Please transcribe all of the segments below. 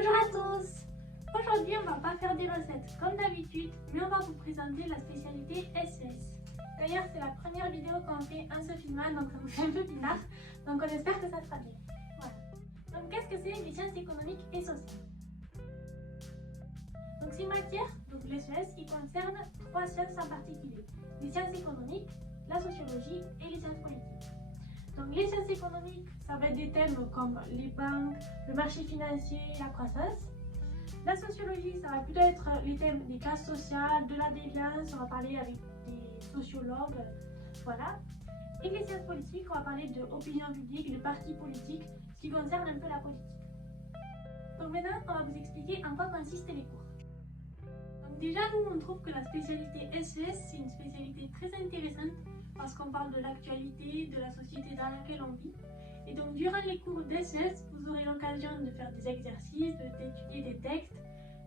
Bonjour à tous! Aujourd'hui, on va pas faire des recettes comme d'habitude, mais on va vous présenter la spécialité SES. D'ailleurs, c'est la première vidéo qu'on fait en se filmant, donc ça nous fait un peu bizarre. Donc on espère que ça sera bien. Voilà. Donc qu'est-ce que c'est les sciences économiques et sociales? Donc ces matières, donc les SES, qui concernent trois sciences en particulier. Les sciences économiques, la sociologie et les sciences politiques. Donc les sciences économiques, ça va être des thèmes comme les banques, le marché financier, la croissance. La sociologie, ça va plutôt être les thèmes des classes sociales, de la déviance, on va parler avec des sociologues, voilà. Et les sciences politiques, on va parler de opinion publique, de partis politiques, ce qui concerne un peu la politique. Donc maintenant, on va vous expliquer en quoi consistent les cours. Donc déjà, nous, on trouve que la spécialité SES, c'est une spécialité très intéressante parce qu'on parle de l'actualité, de la société dans laquelle on vit. Et donc, durant les cours d'SES, vous aurez l'occasion de faire des exercices, d'étudier des textes,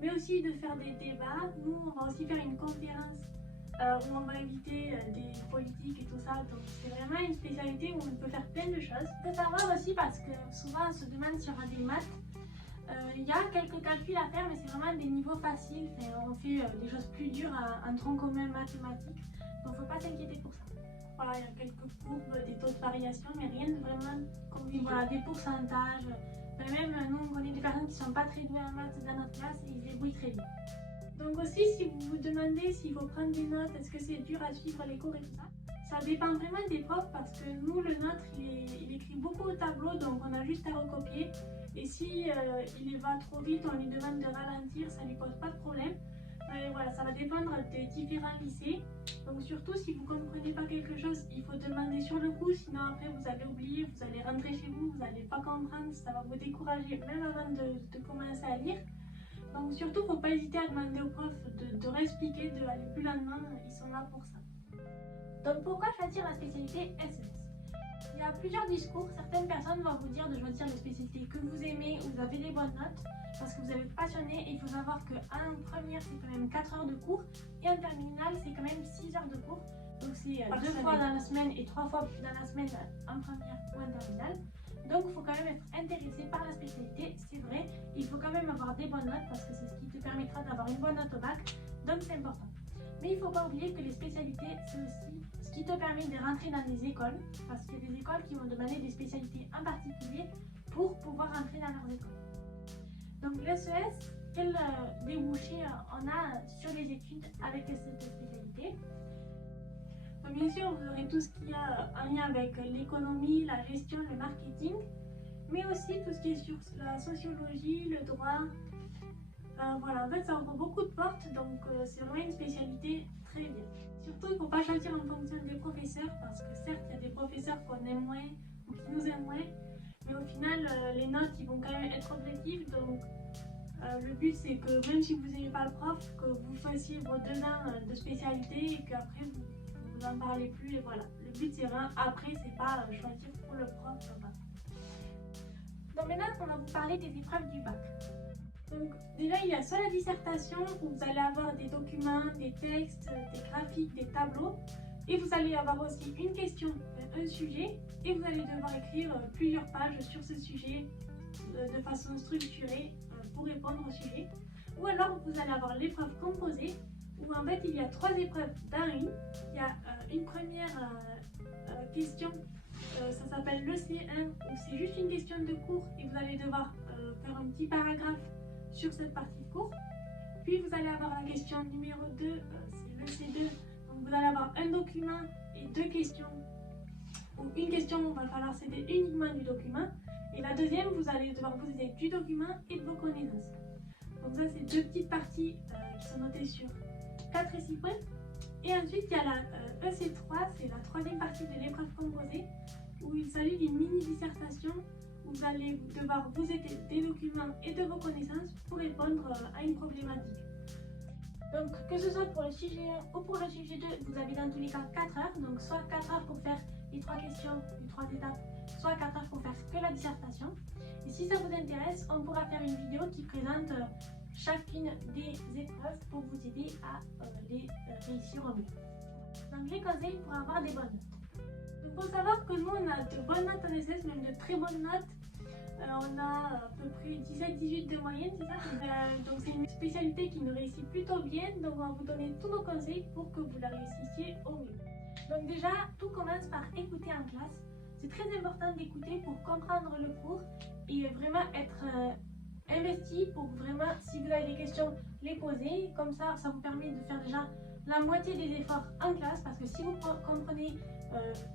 mais aussi de faire des débats. Nous, on va aussi faire une conférence où on va inviter des politiques et tout ça. Donc, c'est vraiment une spécialité où on peut faire plein de choses. Il faut savoir aussi parce que souvent, on se demande s'il y aura des maths. Il y a quelques calculs à faire, mais c'est vraiment des niveaux faciles. On fait des choses plus dures en tronc commun mathématique. Donc, il ne faut pas s'inquiéter pour ça. Voilà, il y a quelques courbes, des taux de variation, mais rien de vraiment compliqué. Voilà, des pourcentages. Mais même nous, on connaît des personnes qui ne sont pas très douées en maths dans notre classe et ils se débrouillent très bien. Donc aussi, si vous vous demandez s'il faut prendre des notes, est-ce que c'est dur à suivre les cours et tout ça, ça dépend vraiment des profs parce que nous, le nôtre, il écrit beaucoup au tableau, donc on a juste à recopier. Et si il va trop vite, on lui demande de ralentir, ça ne lui pose pas de problème. Mais voilà, ça va dépendre des différents lycées. Donc surtout, si vous ne comprenez pas quelque chose, il faut demander sur le coup, sinon après vous allez oublier, vous allez rentrer chez vous, vous n'allez pas comprendre, ça va vous décourager même avant de commencer à lire. Donc surtout, il ne faut pas hésiter à demander aux profs de réexpliquer, d'aller plus lentement, ils sont là pour ça. Donc pourquoi choisir la spécialité SES? Il y a plusieurs discours, certaines personnes vont vous dire de choisir les spécialités que vous aimez, où vous avez des bonnes notes, parce que vous êtes passionné. Et il faut savoir qu'en première, c'est quand même 4 heures de cours, et en terminale, c'est quand même 6 heures de cours. Donc c'est 2 fois dans la semaine et 3 fois dans la semaine en première ou en terminale. Donc il faut quand même être intéressé par la spécialité, c'est vrai. Il faut quand même avoir des bonnes notes, parce que c'est ce qui te permettra d'avoir une bonne note au bac, donc c'est important. Mais il ne faut pas oublier que les spécialités, c'est aussi ce qui te permet de rentrer dans des écoles, parce qu'il y a des écoles qui vont demander des spécialités en particulier pour pouvoir rentrer dans leurs écoles. Donc le SES, quel débouché on a sur les études avec cette spécialité? Donc bien sûr, vous aurez tout ce qui a un lien avec l'économie, la gestion, le marketing, mais aussi tout ce qui est sur la sociologie, le droit. Voilà, en fait ça ouvre beaucoup de portes, donc c'est vraiment une spécialité très bien. Surtout, il ne faut pas choisir en fonction des professeurs, parce que certes, il y a des professeurs qu'on aime moins ou qui nous aiment moins, mais au final, les notes ils vont quand même être objectives, donc le but c'est que même si vous n'aimez pas le prof, que vous fassiez vos 2 ans de spécialité et qu'après vous n'en parlez plus, et voilà. Le but c'est vraiment, après, c'est pas choisir pour le prof. Donc maintenant, on va vous parler des épreuves du bac. Donc déjà, il y a soit la dissertation où vous allez avoir des documents, des textes, des graphiques, des tableaux. Et vous allez avoir aussi une question, un sujet, et vous allez devoir écrire plusieurs pages sur ce sujet de façon structurée pour répondre au sujet. Ou alors vous allez avoir l'épreuve composée, où en fait il y a 3 épreuves dans une. Il y a une première question, ça s'appelle le C1, où c'est juste une question de cours et vous allez devoir faire un petit paragraphe sur cette partie de cours. Puis vous allez avoir la question numéro 2, c'est le C2. Donc vous allez avoir un document et 2 questions. Donc une question, il va falloir s'aider uniquement du document. Et la deuxième, vous allez devoir vous aider du document et de vos connaissances. Donc ça, c'est 2 petites parties qui sont notées sur 4 et 6 points. Et ensuite, il y a la EC3, c'est la 3e partie de l'épreuve composée, où il s'agit d'une mini-dissertation. Vous allez devoir vous aider des documents et de vos connaissances pour répondre à une problématique. Donc que ce soit pour le sujet 1 ou pour le sujet 2, vous avez dans tous les cas 4 heures. Donc soit 4 heures pour faire les 3 questions, les 3 étapes, soit 4 heures pour faire que la dissertation. Et si ça vous intéresse, on pourra faire une vidéo qui présente chacune des épreuves pour vous aider à les réussir au mieux. Donc les conseils pour avoir des bonnes notes. Il faut savoir que nous on a de bonnes notes en SES, même de très bonnes notes. On a à peu près 17-18 de moyenne, c'est ça? Donc c'est une spécialité qui nous réussit plutôt bien, donc on va vous donner tous nos conseils pour que vous la réussissiez au mieux. Donc déjà, tout commence par écouter en classe. C'est très important d'écouter pour comprendre le cours et vraiment être investi pour vraiment, si vous avez des questions, les poser. Comme ça vous permet de faire déjà la moitié des efforts en classe, parce que si vous comprenez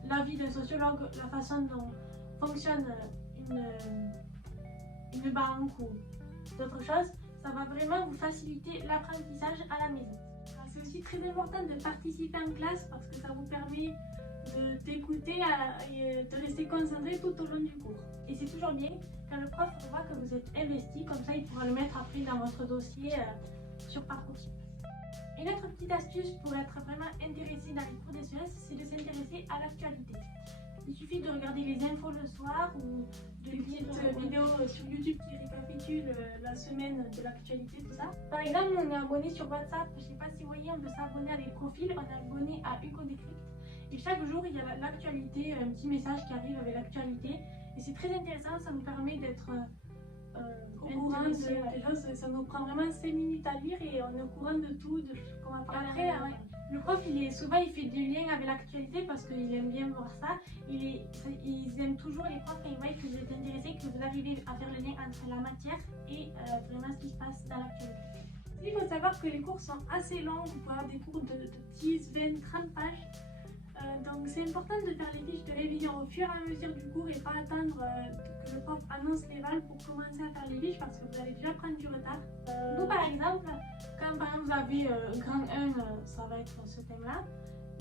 l'avis d'un sociologue, la façon dont fonctionne une banque ou d'autres choses, ça va vraiment vous faciliter l'apprentissage à la maison. C'est aussi très important de participer en classe parce que ça vous permet d'écouter et de rester concentré tout au long du cours. Et c'est toujours bien quand le prof voit que vous êtes investi, comme ça il pourra le mettre après dans votre dossier sur Parcoursup. Une autre petite astuce pour être vraiment intéressé dans les cours des SES, c'est de s'intéresser à l'actualité. Il suffit de regarder les infos le soir ou de petites vidéos sur YouTube qui récapitulent la semaine de l'actualité, tout ça. Par exemple, on est abonné sur WhatsApp, je ne sais pas si vous voyez, on peut s'abonner à des profils, on est abonné à Hugo Décrypte. Et chaque jour, il y a l'actualité, un petit message qui arrive avec l'actualité. Et c'est très intéressant, ça nous permet d'être au courant de choses. Ça nous prend vraiment 5 minutes à lire et on est au courant de tout, de ce qu'on va parler. Après, le prof, souvent, il fait des liens avec l'actualité parce qu'il aime bien voir ça. Ils aiment toujours les profs quand ils voient que vous êtes intéressé, que vous arrivez à faire le lien entre la matière et vraiment ce qui se passe dans l'actualité. Il faut savoir que les cours sont assez longs, vous pouvez avoir des cours de 10, 20, 30 pages. Donc c'est important de faire les fiches de révision au fur et à mesure du cours et pas attendre que le prof annonce les vals pour commencer à faire les fiches parce que vous allez déjà prendre du retard. Nous par exemple, quand par exemple vous avez grand 1, ça va être ce thème-là.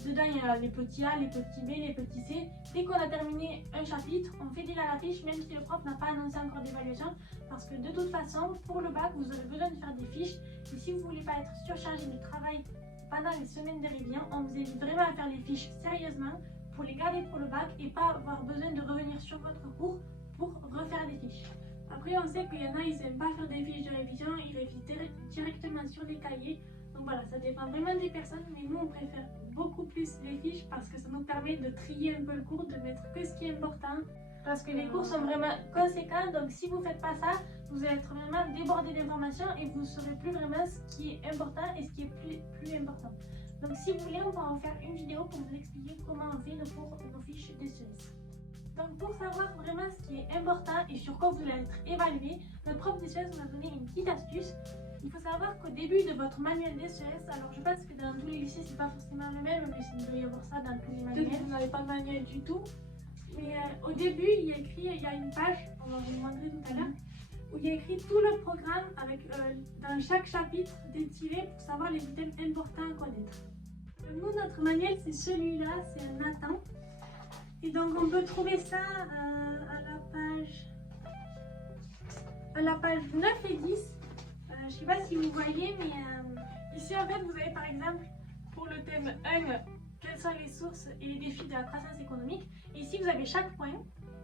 Dedans il y a les petits A, les petits B, les petits C. Dès qu'on a terminé un chapitre, on fait déjà la fiche même si le prof n'a pas annoncé encore d'évaluation parce que de toute façon, pour le bac, vous aurez besoin de faire des fiches et si vous ne voulez pas être surchargé de travail pendant les semaines de révision, on vous invite vraiment à faire les fiches sérieusement pour les garder pour le bac et pas avoir besoin de revenir sur votre cours pour refaire des fiches. Après, on sait qu'il y en a, ils n'aiment pas faire des fiches de révision, ils révisent directement sur les cahiers. Donc voilà, ça dépend vraiment des personnes, mais nous on préfère beaucoup plus les fiches parce que ça nous permet de trier un peu le cours, de mettre que ce qui est important. Parce que les cours sont vraiment conséquents, donc si vous ne faites pas ça, vous allez être vraiment débordé d'informations et vous ne saurez plus vraiment ce qui est important et ce qui est plus important. Donc si vous voulez, on va en faire une vidéo pour vous expliquer comment on fait nos fiches de SES. Donc pour savoir vraiment ce qui est important et sur quoi vous allez être évalué, notre prof de SES nous a donné une petite astuce. Il faut savoir qu'au début de votre manuel de SES, alors je pense que dans tous les lycées c'est pas forcément le même, mais il doit y avoir ça dans tous les manuels. Vous n'avez pas de manuel du tout. Mais au début, il y a une page, on va vous le montrer tout à l'heure, où il y a écrit tout le programme avec dans chaque chapitre des tirets pour savoir les items importants à connaître. Nous, notre manuel, c'est celui-là, c'est un Nathan. Et donc, on peut trouver ça à la page 9 et 10. Je ne sais pas si vous voyez, mais ici, en fait, vous avez par exemple, pour le thème 1, quelles sont les sources et les défis de la croissance économique. Et ici, vous avez chaque point.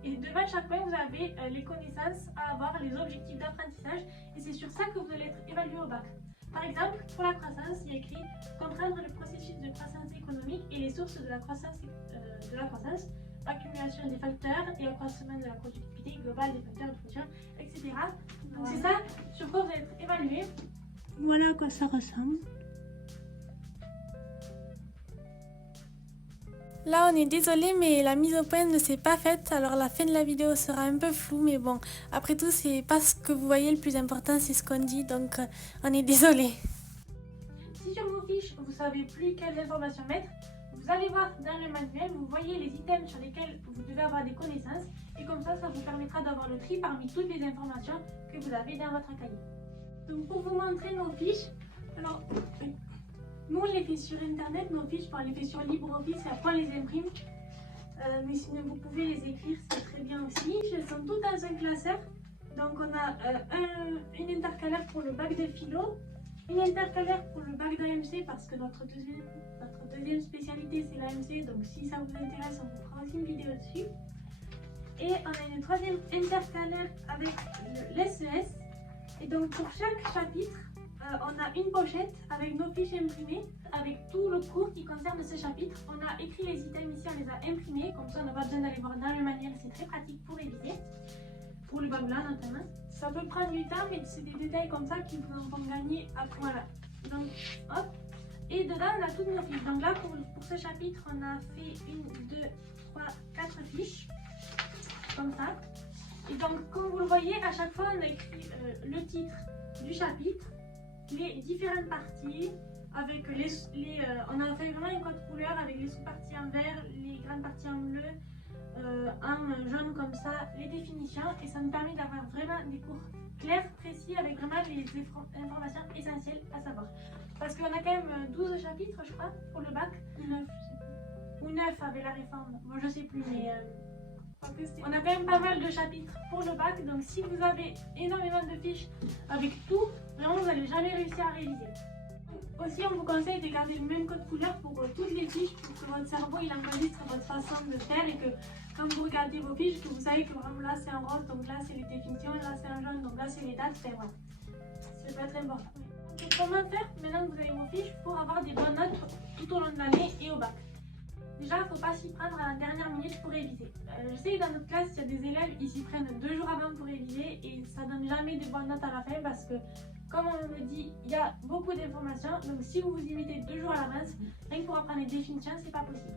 Et devant chaque point, vous avez les connaissances à avoir, les objectifs d'apprentissage. Et c'est sur ça que vous allez être évalué au bac. Par exemple, pour la croissance, il y a écrit comprendre le processus de croissance économique et les sources de la croissance, accumulation des facteurs et accroissement de la productivité globale des facteurs de production, etc. Donc c'est ça sur quoi vous allez être évalué. Voilà à quoi ça ressemble. Là, on est désolé, mais la mise au point ne s'est pas faite, alors la fin de la vidéo sera un peu floue, mais bon, après tout, c'est pas ce que vous voyez le plus important, c'est ce qu'on dit, donc on est désolé. Si sur vos fiches, vous savez plus quelles informations mettre, vous allez voir dans le manuel, vous voyez les items sur lesquels vous devez avoir des connaissances, et comme ça vous permettra d'avoir le tri parmi toutes les informations que vous avez dans votre cahier. Donc pour vous montrer nos fiches, alors... Nous, on les fait sur internet, nos fiches, on les fait sur LibreOffice et après on les imprime. Mais sinon, vous pouvez les écrire, c'est très bien aussi. Elles sont toutes dans un classeur. Donc, on a une intercalaire pour le bac de philo, une intercalaire pour le bac d'AMC parce que notre deuxième spécialité, c'est l'AMC. Donc, si ça vous intéresse, on vous fera aussi une vidéo dessus. Et on a une troisième intercalaire avec le SES. Et donc, pour chaque chapitre, on a une pochette avec nos fiches imprimées, avec tout le cours qui concerne ce chapitre. On a écrit les items ici, on les a imprimés, comme ça on n'a pas besoin d'aller voir dans le manuel, c'est très pratique pour réviser. pour le bac blanc notamment. Ça peut prendre du temps, mais c'est des détails comme ça qui vous en font gagner après. Voilà. Donc, hop. Et dedans, on a toutes nos fiches. Donc là, pour ce chapitre, on a fait 1, 2, 3, 4 fiches. Comme ça. Et donc, comme vous le voyez, à chaque fois, on a écrit le titre du chapitre, les différentes parties, avec on a fait vraiment un code couleur avec les sous-parties en vert, les grandes parties en bleu, en jaune comme ça, les définitions. Et ça nous permet d'avoir vraiment des cours clairs, précis, avec vraiment les informations essentielles à savoir. Parce qu'on a quand même 12 chapitres, je crois, pour le bac. 9, ou 9 avec la réforme. Bon, je sais plus, mais... on a quand même pas mal de chapitres pour le bac, donc si vous avez énormément de fiches avec tout, vraiment vous n'allez jamais réussir à réviser. Aussi, on vous conseille de garder le même code couleur pour toutes les fiches, pour que votre cerveau il enregistre votre façon de faire et que quand vous regardez vos fiches, que vous savez que vraiment là c'est en rose, donc là c'est les définitions, là c'est en jaune, donc là c'est les dates, et voilà. Ça peut être important. Donc, comment faire maintenant que vous avez vos fiches pour avoir des bonnes notes tout au long de l'année et au bac? Déjà, il ne faut pas s'y prendre à la dernière minute pour réviser. Je sais que dans notre classe, il y a des élèves, ils s'y prennent 2 jours avant pour réviser et ça donne jamais de bonnes notes à la fin parce que, comme on me dit, il y a beaucoup d'informations. Donc, si vous vous y mettez 2 jours à l'avance, rien que pour apprendre les définitions, c'est pas possible.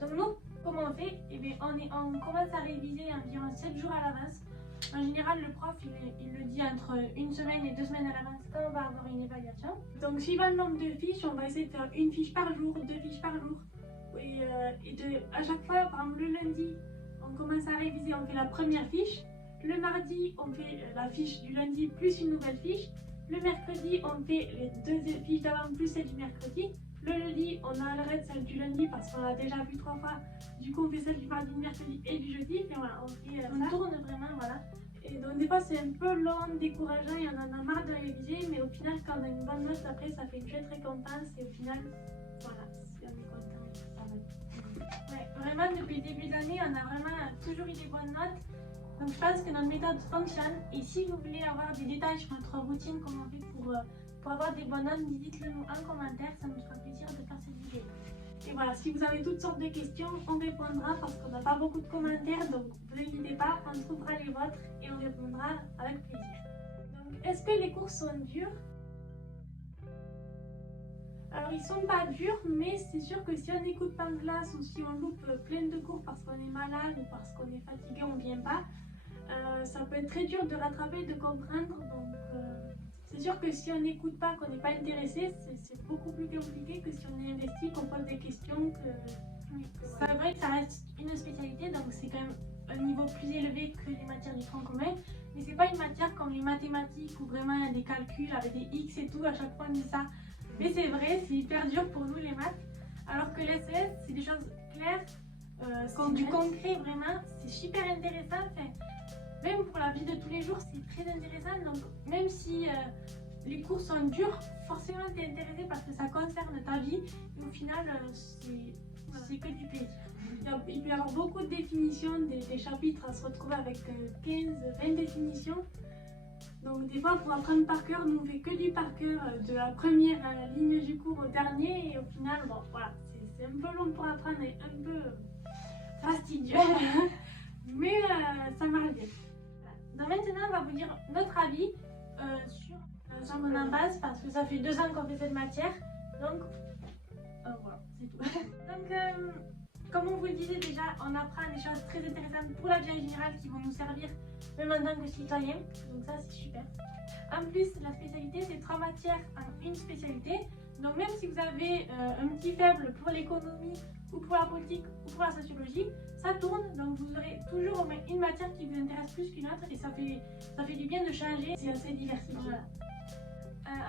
Donc, nous, comment on fait? Eh bien, on commence à réviser environ 7 jours à l'avance. En général, le prof, il le dit entre 1 semaine et 2 semaines à l'avance quand on va avoir une évaluation. Donc, suivant le nombre de fiches, on va essayer de faire 1 fiche par jour, 2 fiches par jour. À chaque fois, par exemple le lundi, on commence à réviser, on fait la première fiche. Le mardi, on fait la fiche du lundi plus une nouvelle fiche. Le mercredi, on fait les 2 fiches d'avant plus celle du mercredi. Le jeudi, on arrête celle du lundi parce qu'on l'a déjà vu 3 fois. Du coup, on fait celle du mardi, du mercredi et du jeudi. Et voilà, on tourne vraiment, voilà. Et donc des fois, c'est un peu long, décourageant et on en a marre de réviser. Mais au final, quand on a une bonne note, après, ça fait une chouette récompense. Et au final, voilà, on est content. Ouais, vraiment, depuis le début de l'année, on a vraiment toujours eu des bonnes notes. Donc, je pense que notre méthode fonctionne. Et si vous voulez avoir des détails sur notre routine, comment on fait pour avoir des bonnes notes, dites-le nous en commentaire. Ça nous fera plaisir de faire cette vidéo. Et voilà, si vous avez toutes sortes de questions, on répondra parce qu'on n'a pas beaucoup de commentaires. Donc, vous inquiétez pas, on trouvera les vôtres et on répondra avec plaisir. Donc, est-ce que les cours sont durs? Alors ils sont pas durs, mais c'est sûr que si on n'écoute pas en classe ou si on loupe plein de cours parce qu'on est malade ou parce qu'on est fatigué, on ne vient pas, ça peut être très dur de rattraper, de comprendre. Donc c'est sûr que si on n'écoute pas, qu'on n'est pas intéressé, c'est beaucoup plus compliqué que si on est investi, qu'on pose des questions. C'est vrai que ça reste une spécialité, donc c'est quand même un niveau plus élevé que les matières du tronc commun, mais c'est pas une matière comme les mathématiques où vraiment il y a des calculs avec des x et tout, à chaque fois on dit ça. Mais c'est vrai, c'est hyper dur pour nous les maths, alors que l'SES, c'est des choses claires, c'est du concret vraiment, c'est super intéressant. Enfin, même pour la vie de tous les jours, c'est très intéressant. Donc même si les cours sont durs, forcément tu es intéressé parce que ça concerne ta vie. Et au final, c'est que du plaisir. Il peut y avoir beaucoup de définitions, des chapitres à se retrouver avec 15-20 définitions. Donc des fois pour apprendre par cœur, nous on fait que du par cœur de la première ligne du cours au dernier et au final, bon voilà, c'est un peu long pour apprendre et un peu fastidieux, mais ça marche bien. Donc maintenant on va vous dire notre avis sur ce qu'on en passe parce que ça fait 2 ans qu'on fait cette matière, donc voilà, c'est tout. Donc comme on vous le disait déjà, on apprend des choses très intéressantes pour la vie en général qui vont nous servir même en tant que citoyen, donc ça c'est super. En plus, la spécialité c'est 3 matières en une spécialité, donc même si vous avez un petit faible pour l'économie ou pour la politique ou pour la sociologie, ça tourne, donc vous aurez toujours au moins une matière qui vous intéresse plus qu'une autre et ça fait du bien de changer, c'est assez diversifié. Voilà.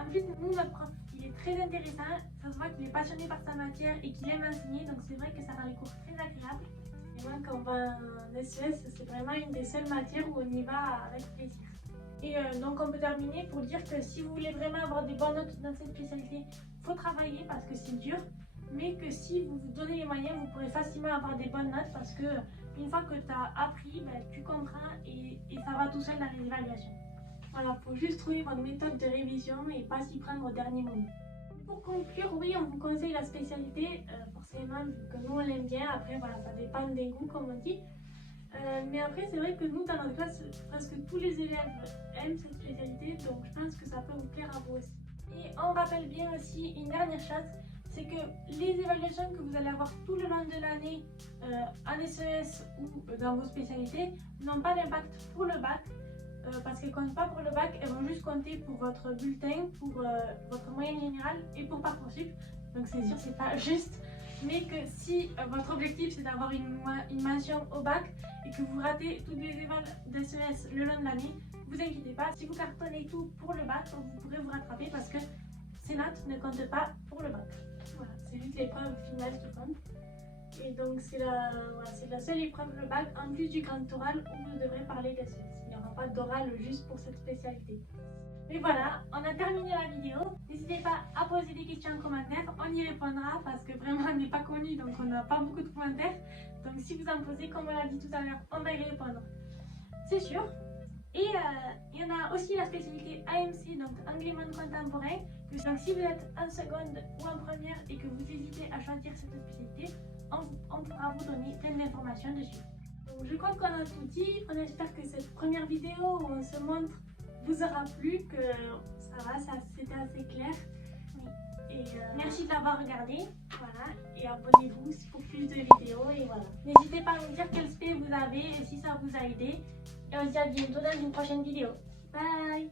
En plus, nous, notre prof, il est très intéressant, ça se voit qu'il est passionné par sa matière et qu'il aime enseigner, donc c'est vrai que ça rend les cours très agréables. Et moi, quand on va en SES, c'est vraiment une des seules matières où on y va avec plaisir. Et donc on peut terminer pour dire que si vous voulez vraiment avoir des bonnes notes dans cette spécialité, il faut travailler parce que c'est dur, mais que si vous vous donnez les moyens, vous pourrez facilement avoir des bonnes notes parce que une fois que tu as appris, ben, tu comprends et ça va tout seul dans les évaluations. Voilà, il faut juste trouver votre méthode de révision et pas s'y prendre au dernier moment. Pour conclure, oui, on vous conseille la spécialité, forcément, vu que nous on l'aime bien. Après, voilà, ça dépend des goûts, comme on dit. Mais après, c'est vrai que nous, dans notre classe, presque tous les élèves aiment cette spécialité, donc je pense que ça peut vous plaire à vous aussi. Et on rappelle bien aussi une dernière chose, c'est que les évaluations que vous allez avoir tout le long de l'année en SES ou dans vos spécialités n'ont pas d'impact pour le bac, parce qu'elles ne comptent pas pour le bac, elles vont juste compter pour votre bulletin, pour votre moyenne générale et pour Parcoursup. Donc c'est sûr, c'est pas juste. Mais que si votre objectif c'est d'avoir une mention au bac et que vous ratez toutes les évals d'SES le long de l'année, vous inquiétez pas, si vous cartonnez tout pour le bac, vous pourrez vous rattraper parce que ces notes ne comptent pas pour le bac. Voilà, c'est juste l'épreuve finale qui compte. Et donc c'est la seule épreuve, le bac, en plus du grand oral où vous devrez parler d'SES. Il n'y aura pas d'oral juste pour cette spécialité. Et voilà, on a terminé la vidéo. N'hésitez pas à poser des questions en commentaire, on y répondra parce que vraiment on n'est pas connu donc on n'a pas beaucoup de commentaires. Donc si vous en posez, comme on l'a dit tout à l'heure, on va y répondre. C'est sûr. Et il y en a aussi la spécialité AMC, donc anglais monde contemporain. Donc si vous êtes en seconde ou en première et que vous hésitez à choisir cette spécialité, on pourra vous donner plein d'informations dessus. Donc je crois qu'on a tout dit. On espère que cette première vidéo où on se montre vous aura plu, que ça va, c'était assez clair. Oui. Et merci de l'avoir regardé. Voilà. Et abonnez-vous pour plus de vidéos. Et voilà. N'hésitez pas à nous dire quel spé vous avez et si ça vous a aidé. Et on se dit à bientôt dans une prochaine vidéo. Bye!